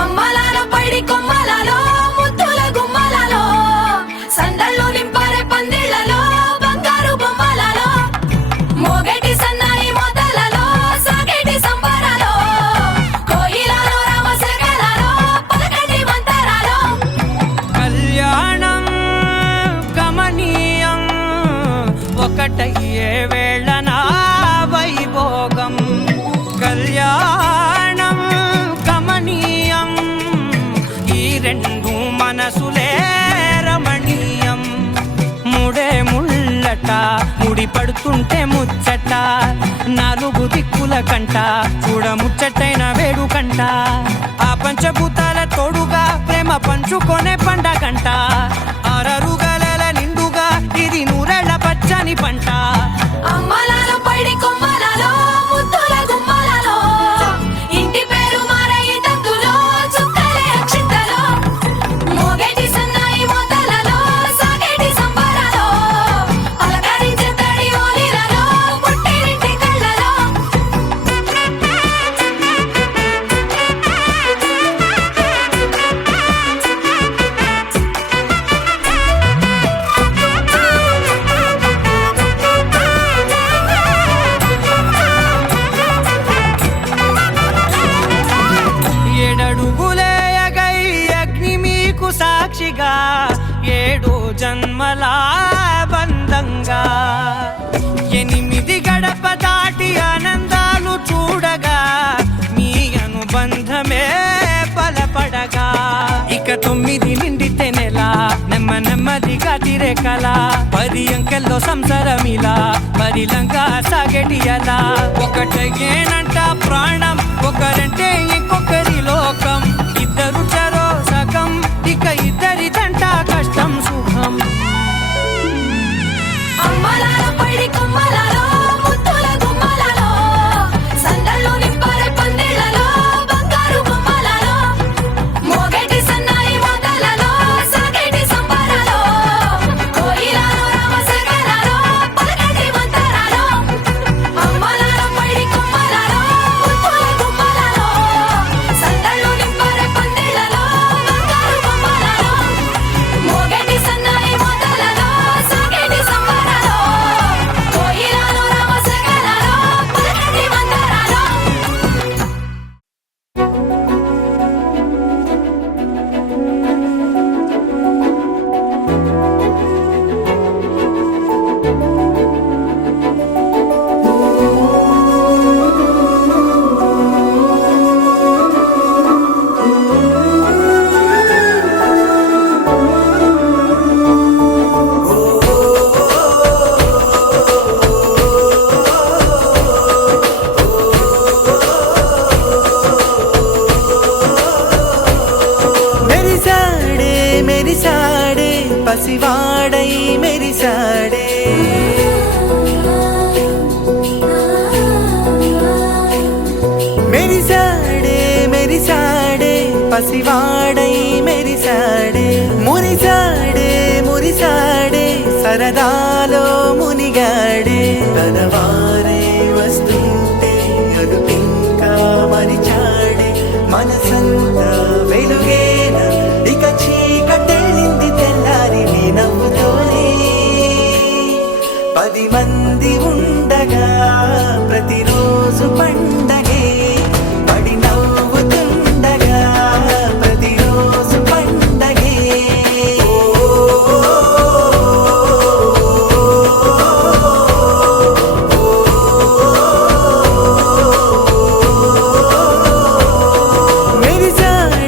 అమ్మలాల పడి కొమ్మలలో ముద్దుల గుమ్మలలో సందళ్ళు నింపారే పందిళ్లలో బంగారు బొమ్మలలో మోగేటి సన్నాయి మోతలలో సాగేటి సంబరాలో కోయిలలో రామశకలలో పలకటి మంతరాలో కళ్యాణం గమనీయం ఒకటయ్యే వేళ నా వైభోగం కళ్యాణం గమనీయం ఈ రెండు మనసులే రమణీయం ముడే ముళ్ళట ముడి పడుతుంటే ముచ్చట నాలుగు దిక్కుల కంట చూడ ముచ్చటైన వేడుకంట ఆ పంచభూతాల తోడుగా ప్రేమ పంచుకొనే పండగంట ఆరరుగల నిండుగా ఇది నూరెళ్ళ పచ్చని పంట అమ్మలాల పడి కొమ్మలలో ముద్దుల గుమ్మలలో ఇంటి పేరు మారయి తంతులో చుక్కలే అక్షింతలో మోగేటి సన్నాయి మోతలలో సాగేటి సంబరాలో పలకరించే తడి ఓలిలలో పుట్టినింటి కళ్ళలో ఏడడుగులేయగై అగ్ని మీకు సాక్షిగా ఏడు జన్మల బంధంగా ఎనిమిది గడప దాటి ఆనందాలు చూడగా మీ అనుబంధమే బలపడగా ఇక 9 నిండితే నెల నెమ్మదిగా తిరేకల 10 అంకెల్లో సంసారమిలా పరిలంగా సాగేటి అలా ఒకటేనంట ప్రాణం ఒకరంటే ఇంకొకరి లోకం ఇద్దరు చరో సగం ఇక ఇద్దరిదంట కష్టం సుఖం అమ్మలాల పడి కొమ్మలలో ముద్దుల గుమ్మలలో సందళ్ళు నింపారే పందిళ్లలో బంగారు బొమ్మలలో మోగేటి సన్నాయి మోతలలో సాగేటి సంబరాలో కోయిలలో రామశకలలో పలకటి మంతరాలో అమ్మలాల పడి కొమ్మలలో ముద్దుల గుమ్మలలో సందళ్ళు నింపారే పందిళ్లలో బంగారు బొమ్మలలో మోగేటి సన్నాయి మోతలలో సాగేటి సంబరాలో కోయిలలో రామశకలలో పలకటి మంతరాలో మెరిసాడే పసివాడై మెరిసాడే మెరిసాడే పసివాడై మెరిసాడే మురిసాడే సరదాలో మునిగాడే తనవారే వస్తుంటే అదుపింకా మరిచాడే మనసంతా వెలుగేన ఇక చీకటెళ్ళింది తెల్లారి నీ నవ్వుతోనే 10 మంది ఉండగా ప్రతిరోజు పండగే పడి నవ్వుతుండగా ప్రతిరోజు పండగే మెరిసాడే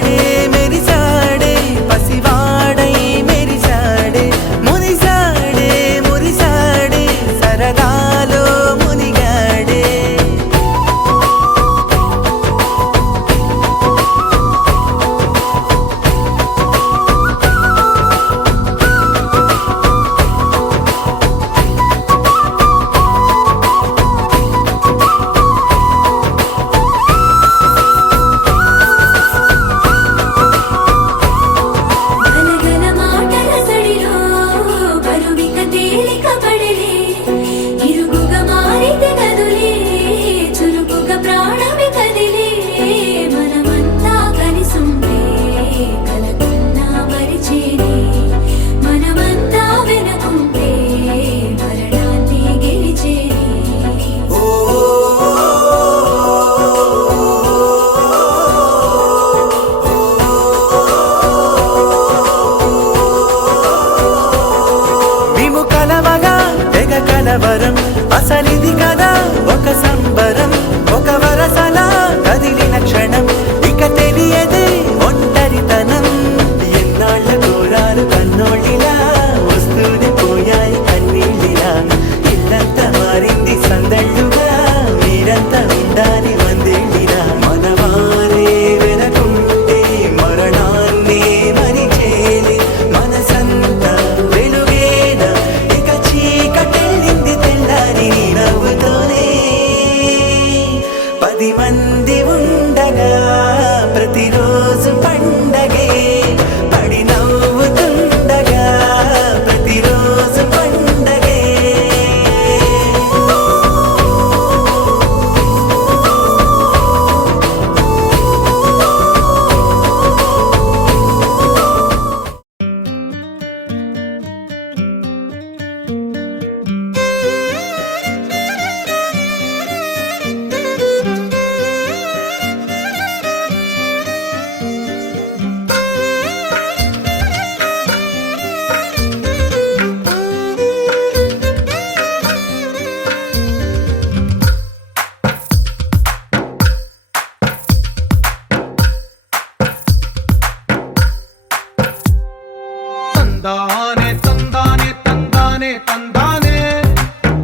తందానే తందానే తందానే తందానే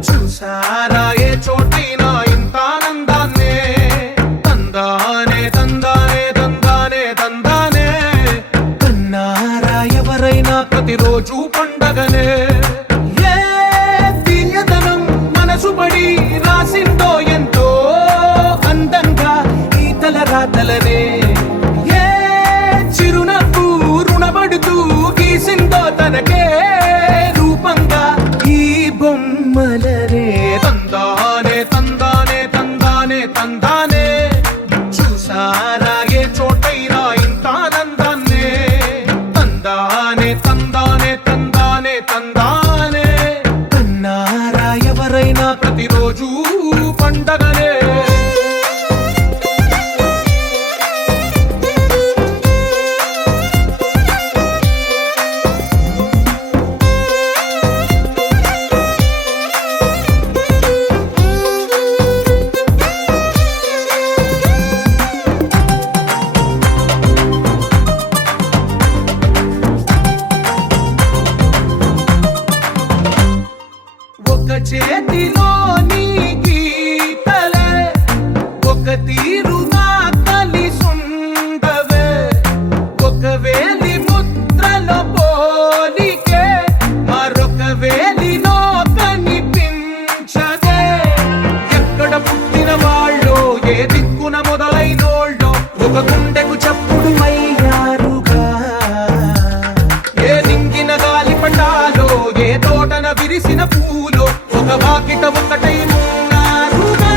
చూసారా ఏ చోటైనా ఇంత ఆనందాన్నే తందానే తందానే తందానే తందానే కన్నారా ఎవరైనా ప్రతిరోజు పండగనే ఏ తీయదనం మనసు పడి రాసిందో ఎంతో అందంగా ఈ తలరాతలనే ఏ చిరునవ్వు రుణపడుతూ గీసిందో తనకే రూపంగా ఈ బొమ్మలనే తందానే తందానే తందానే తందానే చూసారా ఏ చోటైనా ఇంత ఆనందాన్నే తందానే తందానే తందానే తందానే కన్నారా ఎవరైనా ప్రతిరోజు పండగనే ఒక చేతిలో నీ గీతలే ఒక తీరుగా కలిసుండవే ఒక వేలి ముద్రలో పోలికే మరొక వేలిలో కనిపించదే ఎక్కడ పుట్టిన వాళ్ళో ఏ దిక్కున మొదలైనోళ్ళో ఒక గుండెకు చప్పుడు అయ్యారుగా ఏ నింగిన గాలి పటాలో ఏ తోటన విరిసిన పూలో ఒక వాకిట ఒకటై ఉన్నారుగా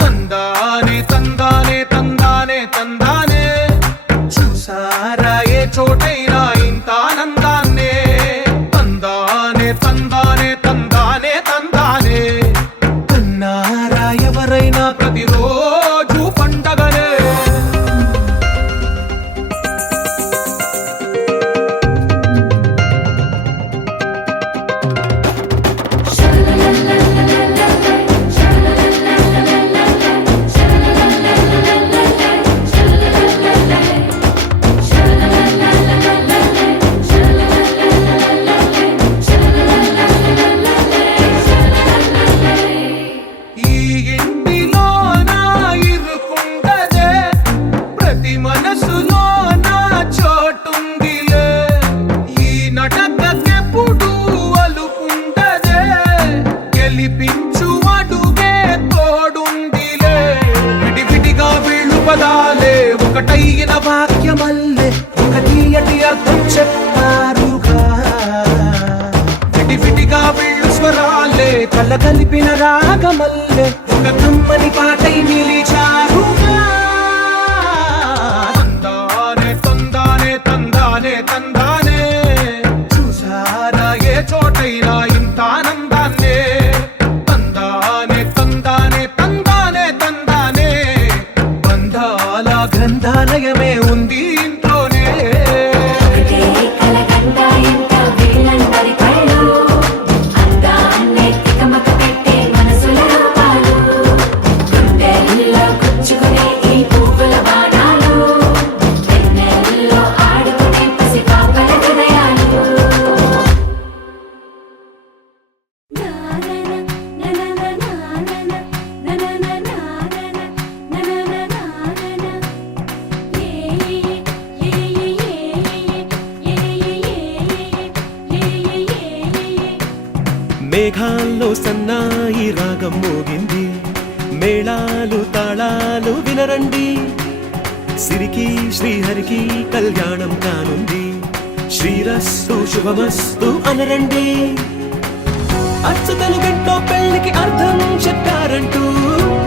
తందానే తందానే తందానే తందానే చూసారా ఏ చోటైనా ఇంత ఆనందాన్నే తందానే తందానే తందానే తందానే కన్నారా ఎవరైనా ప్రతిరోజు పండగనే ఈ ఇంటిలో నా ఇరుకుండదే ప్రతి మనసులో నా చోటుందిలే ఈ నటకెప్పుడు అలుకుండదే గెలిపించు అడుగే తోడుందిలే విడివిడిగా వీళ్ళు పదాలే ఒకటైన వాక్యమల్లే ఒక తీయటి అర్థం చెప్పారుగా విడివిడిగా వీళ్ళు స్వరాలే కల కలిపిన రాగమల్లే ఒక కమ్మని పాటై నిలిచారుగా తందానే తందానే తందానే తందానే చూసారా ఏ చోటైనా ఇంత ఆనందాన్నే తందానే తందానే తందానే తందానే బంధాల గ్రంథాలయమే ఉంది ఇంట్లోనే ఒకటే కలగంట ఇంట వీళ్ళందరి కళ్ళు అందాన్నే తికమక పెట్టే మనసుల రూపాలు గుండెల్లో గుచ్చుకునే ఈ పువ్వుల బాణాలు వెన్నెల్లో ఆడుకునే పసిపాపల హృదయాలు మేఘాల్లో సన్నాయి రాగం మోగింది మేళాలు తాళాలు వినరండి సిరికి శ్రీహరికి కళ్యాణం కానుంది శ్రీరస్తు శుభమస్తు అనరండి అచ్చతలు గంటో పెళ్లికి అర్థం చెప్పారంటూ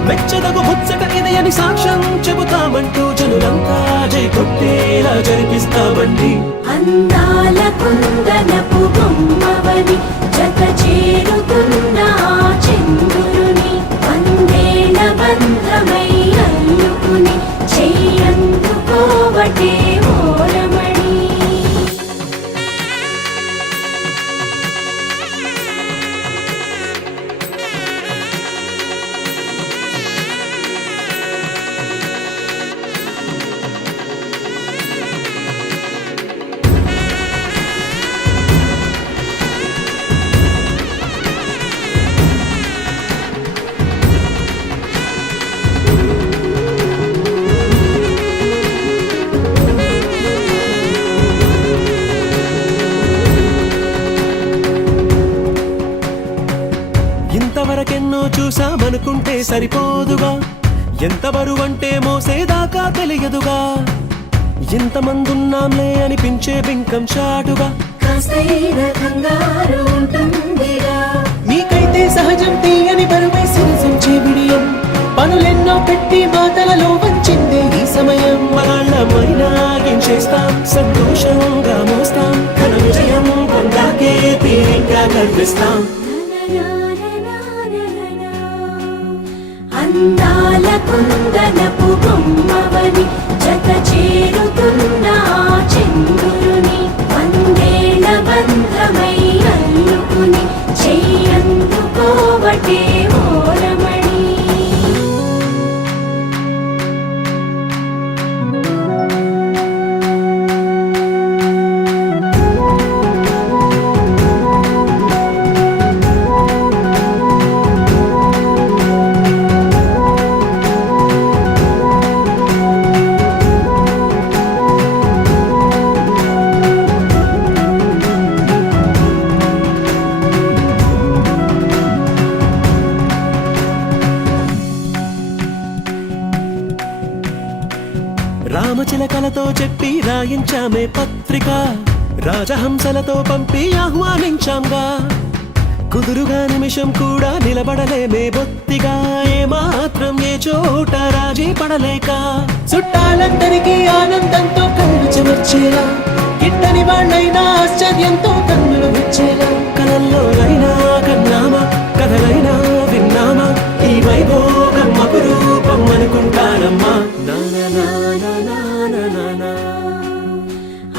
మెచ్చదగు ముచ్చట ఇదయని సాక్ష్యం చెబుతామంటూ జనులంతా జై కొట్టేలా జరిపిస్తామండి అందాల కుందనపు బొమ్మవని జత చేరుతున్న ఆ చంద్రుని వందేల బంధమై అల్లుకుని చెయ్యందుకోవటే ఓరమణి చూసామనుకుంటే సరిపోదుగా, ఎంత బరువంటే మోసేదాకా తెలియదుగా, ఎంతమందున్నాంలే అనిపించే బింకం చాటుగా, కాస్తైన కంగారు ఉంటుందిగా. నీకైతే సహజం తీయని బరువై సిరసించే బిడియం, పనులెన్నో పెట్టి మాటలలో వంచిందే ఈ సమయం. మనాళ్ళమైనా ఏం చేస్తాం, సంతోషంగా మోస్తాం, ఘన విజయం పొందాకే తీరిగ్గా కనిపిస్తాం. అందాల కుందనపు బొమ్మవని జత చేరుతున్న ఆ చంద్రుని వందేళ్ల బంధమై అల్లుకుని చెయ్యందుకోవటే ఓరమణి. రామచిలకలతో చెప్పి రాయించామే పత్రిక, రాజహంసలతో పంపి ఆహ్వానించాంగా, కుదురుగా నిమిషం కూడా నిలబడలేమే బొత్తిగా, ఏమాత్రం ఏ చోట రాజీ పడలేక, చుట్టాలందరికీ ఆనందంతో కళ్ళు చెమర్చేలా, గిట్టని వాళ్ళైనా ఆశ్చర్యంతో కన్నులు విచ్చేలా, కలల్లోనైనా కన్నామా కథలైనా విన్నామా, ఈ వైభోగం అపురూపం అనుకుంటానమ్మా.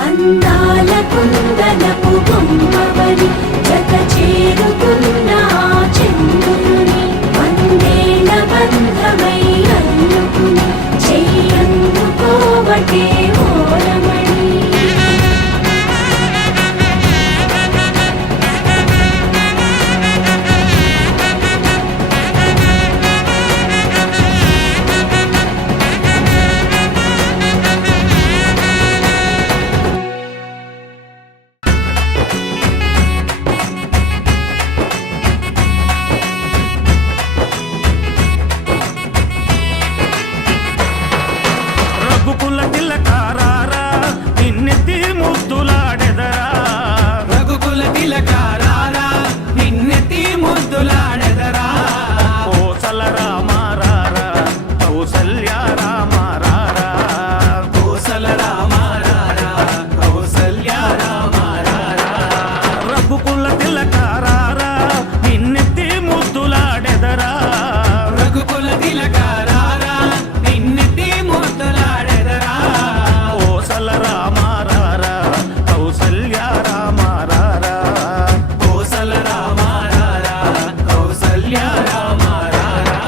అందాల కుందనపు బొమ్మవని జత చేరుతున్న ఆ చంద్రుని వందేళ్ల బంధమై అల్లుకుని చెయ్యందుకోవటే ఓరమణి. రఘుకుల తిలకారారా నిన్నెత్తి ముద్దులాడెదరా, రఘుకుల తిలకారారా నిన్నెత్తి ముద్దులాడెదరా, కోసల రామారారా కౌసల్య రామారారా, కోసల రామారారా కౌసల్య రామారారా, రఘుకుల తిలకారారా నిన్నెత్తి ముద్దులాడెదరా, రఘుకుల తిలకారారా నిన్నెత్తి ముద్దులాడెదరా, కోసల రామారారా కౌసల్య రామారారా, కోసల రామారారా కౌసల్య రామారారా.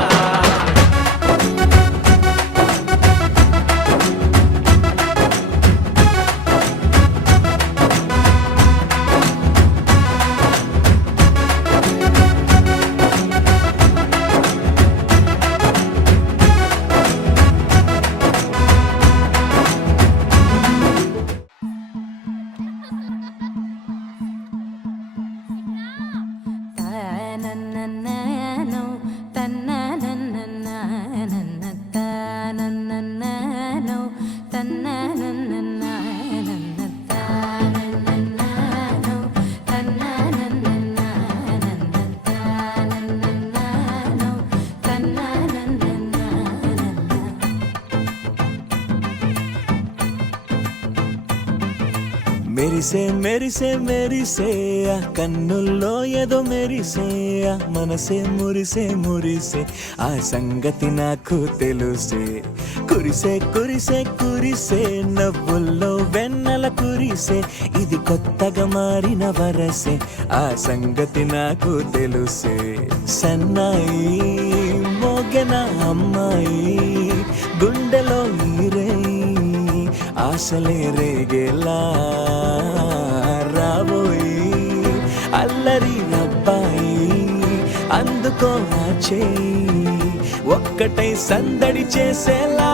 తనననననో, తననననననన, తనననననో, తననననననన, తనననననో, తననననననన, తనననననో, తననననననన. మెరిసే మెరిసే మెరిసే ఆ కన్నుల్లో ఏదో మెరిసే ఆ మనసే మురిసే మురిసే ఆ సంగతి నాకు తెలుసే, కురిసే కురిసే కురిసే నవ్వుల్లో వెన్నెల కురిసే, ఇది కొత్తగా మారిన వరసే ఆ సంగతి నాకు తెలుసే. సన్నాయి మోగెన అమ్మాయి గుండెలో ఈరే ఆశలే రేగేలా రాబోయి అల్లరి అబ్బాయి, అందుకో నా చేయి ఒక్కటై సందడి చేసేలా.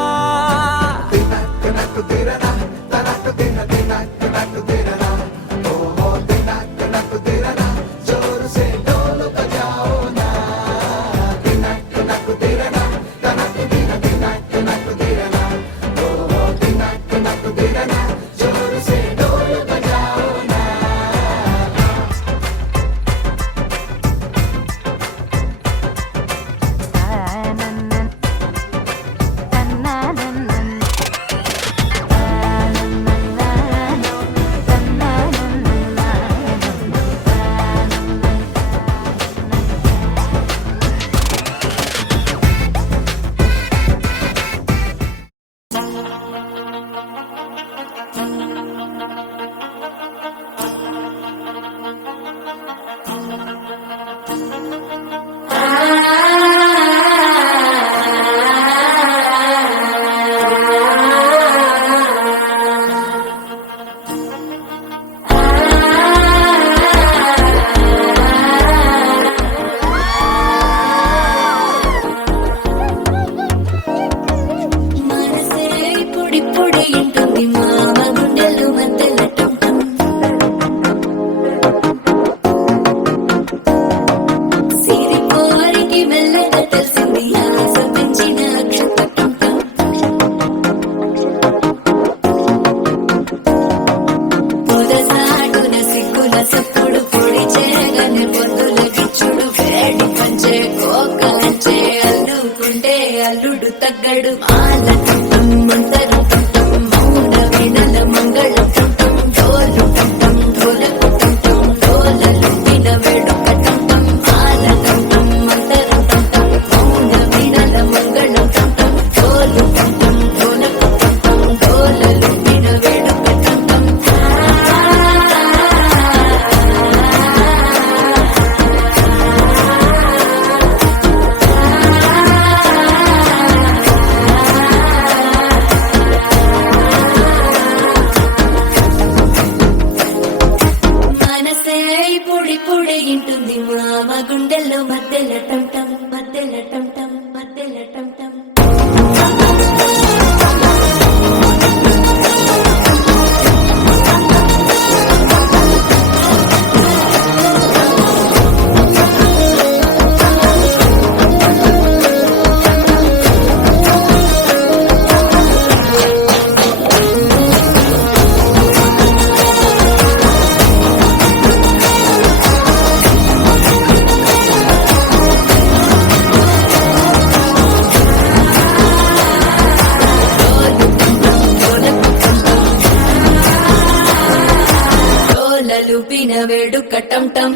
పొడి ఇంటుంది మామ గుండెలు మధ్యల టం టం. సిరిపోరికి మెల్లగా తెలిసింది ఆశ పెంచిన అక్షత టం టం. పురసాటున సిగ్గుల సప్పుడు పొడి చేయగానే పొద్దుల గిచ్చుడు వేడి పంచే కోక పంచే అల్లుకుంటే అల్లుడు తగ్గడు మాల టం మంతరు టం మౌన వినల మంగళ టం డోలు టం ఢోలకు టం డోలలు విన వేడుక టం మాల టం మంతరు టం మౌన వినల మంగళ టం డోలు టం ఢోలకు టం డోలలు విన వేడుక టం. మనసే పొడి పొడి ఇంటుంది మామ గుండెల్లో మధ్యల టం టం మధ్యల టం టం మధ్యల టం టం. డోలలు విన వేడుక టం టం.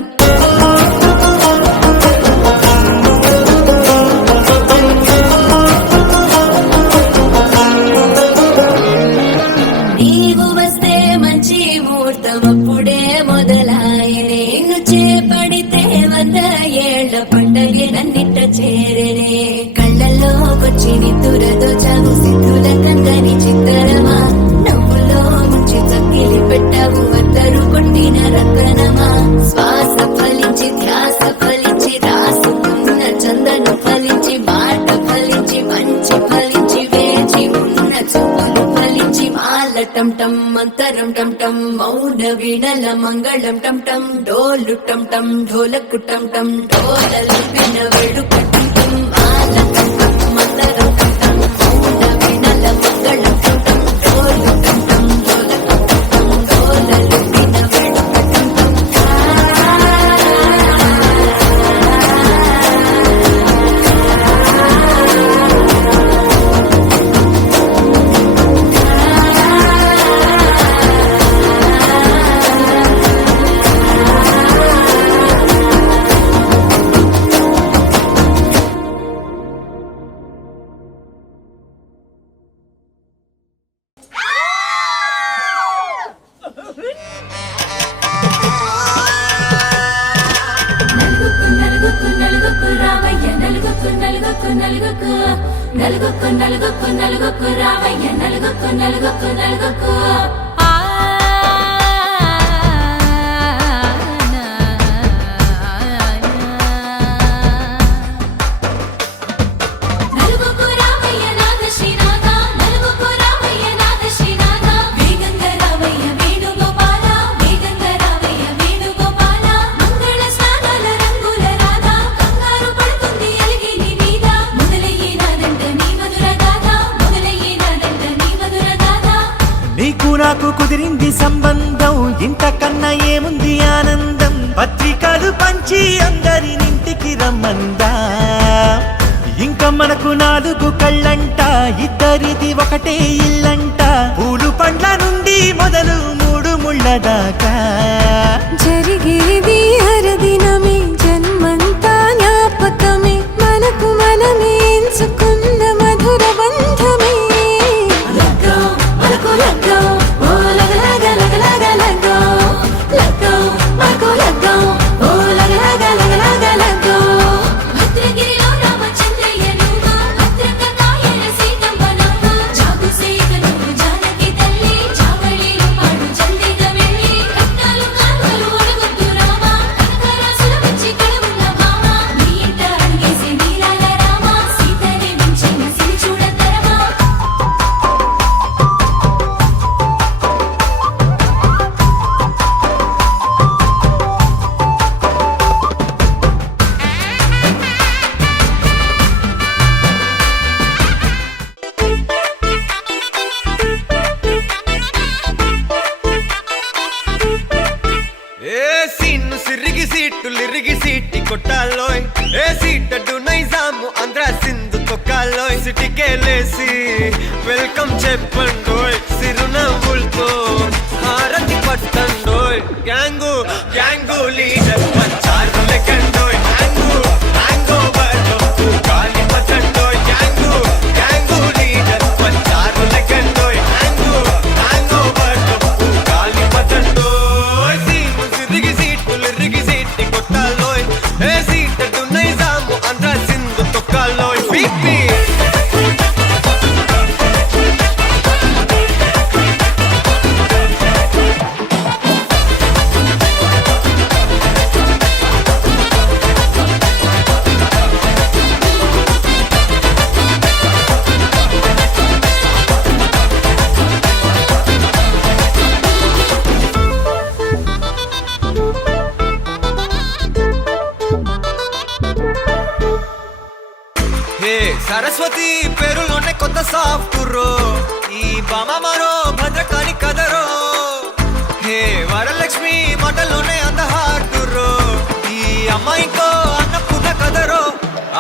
నీవు వస్తే మంచి ముహూర్తం అప్పుడే మొదలాయనే నిన్ను చేపడితే 100 ఏళ్ల పండగలన్నిట చేరనే కళ్ళలోకొచ్చి నిద్దురదో చావు సిద్ధుల కందని చిత్తరమా నవ్వులో ముంచి తక్కిలి పెట్టావు అందరూ కొట్టిన రతనమా శ్వాస ఫలించి ధ్యాస ఫలించి రాసుకున్న చందను ఫలించి మాట ఫలించి మంచి ఫలించి వేచి ఉన్న చూపులు ఫలించి మాల టం టం మంతరం టం టం మౌన వీణల మంగళం టం టం డోలు టం టం ఢోలకు టం టం డోలలు విన వేడుక టం టం మాల టం టం మంతరం టం టం మౌన వీణల మంగళం టం టం డోలు టం టం ఢోలకు టం టం డోలలు విన వేడుక టం టం. నలుగుకు నలుగుకు రామయ్య నలుగుకు నలుగుకు నలుగుకు నలుగుకు నలుగుకు నలుగుకు రామయ్య నలుగుకు నలుగుకు నలుగుకు నలుగుకు రామయ్య నాద శ్రీనాథ నలుగుకు రామయ్య నాద శ్రీనాథ వేగంగ రామయ్య వేణుగోపాల వేగంగ రామయ్య వేణుగోపాల మంగళ స్నానాల రంగుల రాధ కంగారు పడుతుంది అలిగిని మీద మొదలయ్యేనాదంట నీ మధుర గాథ మొదలయ్యేనాదంట నీ మధుర గాథ. నీకు నాకు కుదిరింది సంబంధం ఇంతకన్నా ఏముంది ఆనందం పత్రికలు పంచి అందరినింటికి రమ్మందా ఇంకా మనకు 4 కళ్ళంట ఇద్దరిది ఒకటే ఇల్లంట పూలు పండ్ల నుండి మొదలు 3 ముళ్ళ దాకా జరిగేది హరదినమే జన్మంతా జ్ఞాపకమే మనకు మనమే ఎంచుకున్న మధుర బంధమే. లగ్గో మనకు లగ్గో ఓ లగలగ లగలగ లగ్గో లగ్గో మనకు లగ్గో ఓ లగలగ లగలగ లగ్గో. భద్రగిరిలో రామచంద్రయ్య నువ్వు భద్రంగ కాయల సీతమ్మ నువ్వు జాగు సేక నువ్వు జానకి తల్లి జావళిలో పాడు జల్దిగా వెళ్ళి కొట్టాలోయ్ ఏ సీటడ్డు నైజాము ఆంధ్ర సింధు తొక్కాలోయ్ సిటీకేలేసి వెల్కమ్ చెప్పండోయ్ సిరునవ్వులతో హారతి పట్టండోయ్ గ్యాంగు గ్యాంగు లీడర్ పంచారు లెక్కండోయ్ హ్యాంగు హ్యాంగ్ ఓవర్లో గాలి పట్టండోయ్ గ్యాంగు గ్యాంగు లీడర్ పంచారు లెక్కండోయ్ హ్యాంగు హ్యాంగ్ ఓవర్లో గాలి పట్టండోయ్ సీము సిరిగి సీటులు రిగి సీటి కొట్టాలోయ్ ఏ సీటడ్డు నైజాము ఆంధ్ర సింధు తొక్కాలోయ్ బీపీ హే సరస్వతి పేరులోనే కొత్త సాఫ్ట్ రో ఈ బామ మరో భద్రకాళి కదరో హే వరలక్ష్మి మాటలోనే అంద హార్ట్ రో ఈ అమ్మాయికో అన్నపూర్ణ కదరో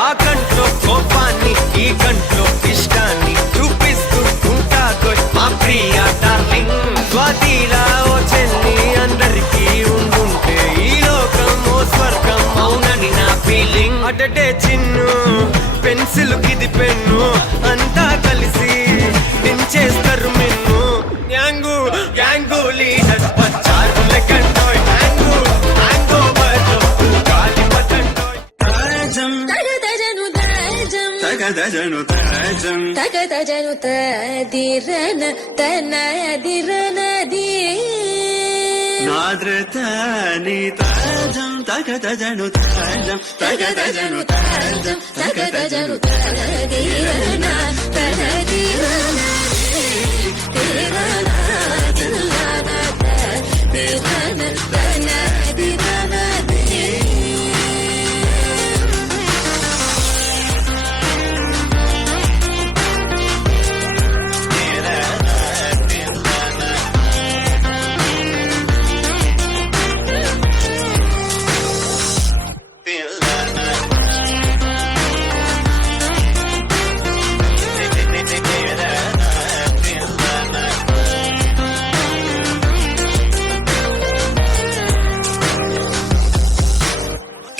ఆ కంట్లో కోపాన్ని ఈ కంట్లో ఇష్టాన్ని చూపిస్తూ ఉంటాగో మా ప్రియ డార్లింగ్ స్వాతిలా ఓ చెల్లి అందరికీ ఉండుంటే ఈ లోకం ఓ స్వర్గం అవునని నా ఫీలింగ్ అటటే చిన్ను పెన్సిల్ కిది పెన్ను అంతా కలిసి దించేస్తారు మిన్ను గ్యాంగు గ్యాంగు లీడర్ పచ్చారు లెక్కండోయ్ హ్యాంగు హ్యాంగ్ ఓవర్లో గాలి పట్టండోయ్ తగదజను దజం తగదజను తజం తగదజను తదిరన తనదిరనది నాద్రతని తజం తగదజను తజం తగదజను తజం తగదజను తదిరన తనదిరనది తిరన తిల్లన తిరన తనదిరనది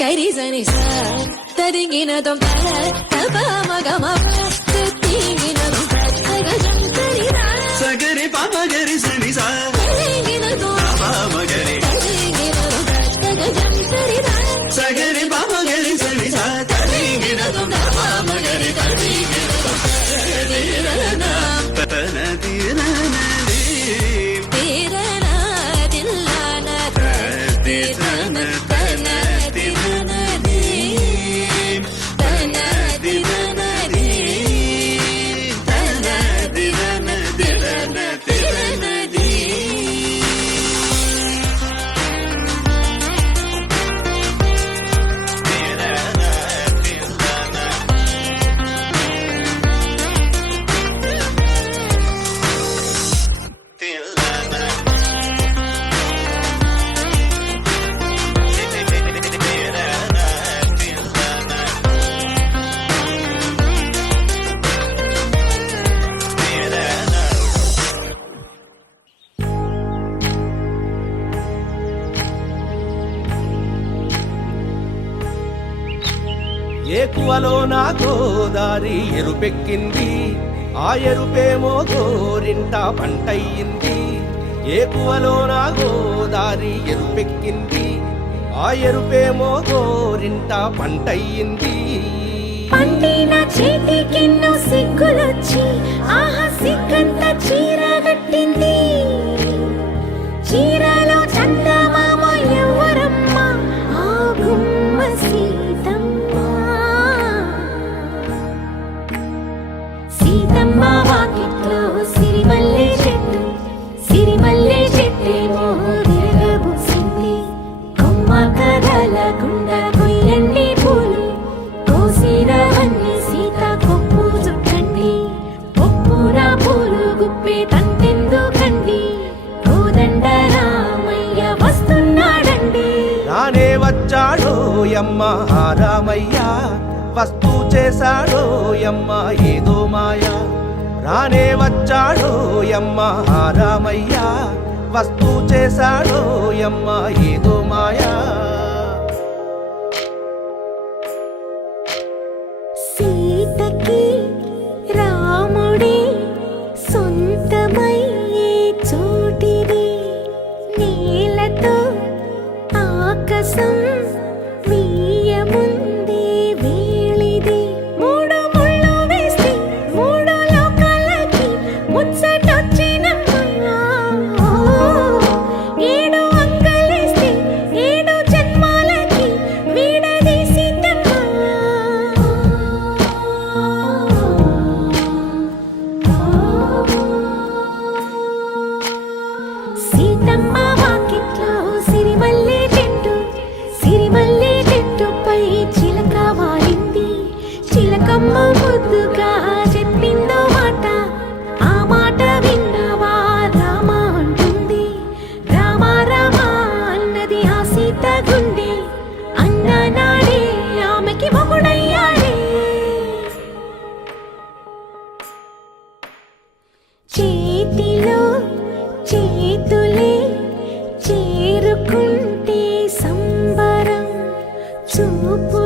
కరిజని సా తరింగిన దొం తప మగమ తింగిన దొం తగజం తరిరా సగరి పాపగరి సని సా తరింగిన దొం పాపగరి తరింగిన దొం తగజం తరిరా సగరి పాపగరి సని సా తరింగిన దొం పాపగరి తరింగిన దొం తరిరా తనదిరనది తిరనా తిల్లన తిరన తనదిరనది తనదిరనది తనదిరనది ఏకువలో నా గోదారి ఎరుపెక్కింది ఆ ఎరుపేమో గోరింట పంటయ్యింది ఏకువలో నా గోదారి ఎరుపెక్కింది ఆ ఎరుపేమో గోరింట పంటయ్యింది పండిన చేతికెన్నో సిగ్గులొచ్చి ఆహా సిగ్గంత చీర కట్టింది చీరలో చందమామ ఎవరమ్మ ఆ గుమ్మ సీతమ్మ సీతమ్మ వాకిట్లో సిరిమల్లె చెట్టేమో తిరగబూసింది కొమ్మ కదలకుండా కొయ్యండి పూలు కోసిరవన్నీ సీత కొప్పు చుట్టండి పొప్పున పూలు గుప్పే యమ్మ ఆ రామయ్య వస్తూ చేశాడో యమ్మ ఏదో మాయ రానే వచ్చాడో యమ్మ ఆ రామయ్య వస్తూ చేశాడో యమ్మ ఏదో మాయా సీతకి రాముడే సొంతమయ్యే చోటిది నేలతో ఆకాశం వీయముందే వేళిది మూడు ముళ్ళు వేస్తే మూడు లోకాలకి ముచ్చటొచ్చినమ్మా ఏడు అంగలేస్తే ఏడు జన్మాలకి సీతమ్మ వాకిట్లో సిరిమల్లె చెట్టుపై చిలక వాలింది చిలకమ్మ ముద్దుగా చెప్పిందో మాట ఆ మాట విన్నవా రామ అంటుంది రామ రామ అన్నది ఆ సీత గుండె అన్న నాడే ఆమెకి మొగుడయ్యాడే చేతిలో చేతులే చేరుకుంటే సంబరం చూపు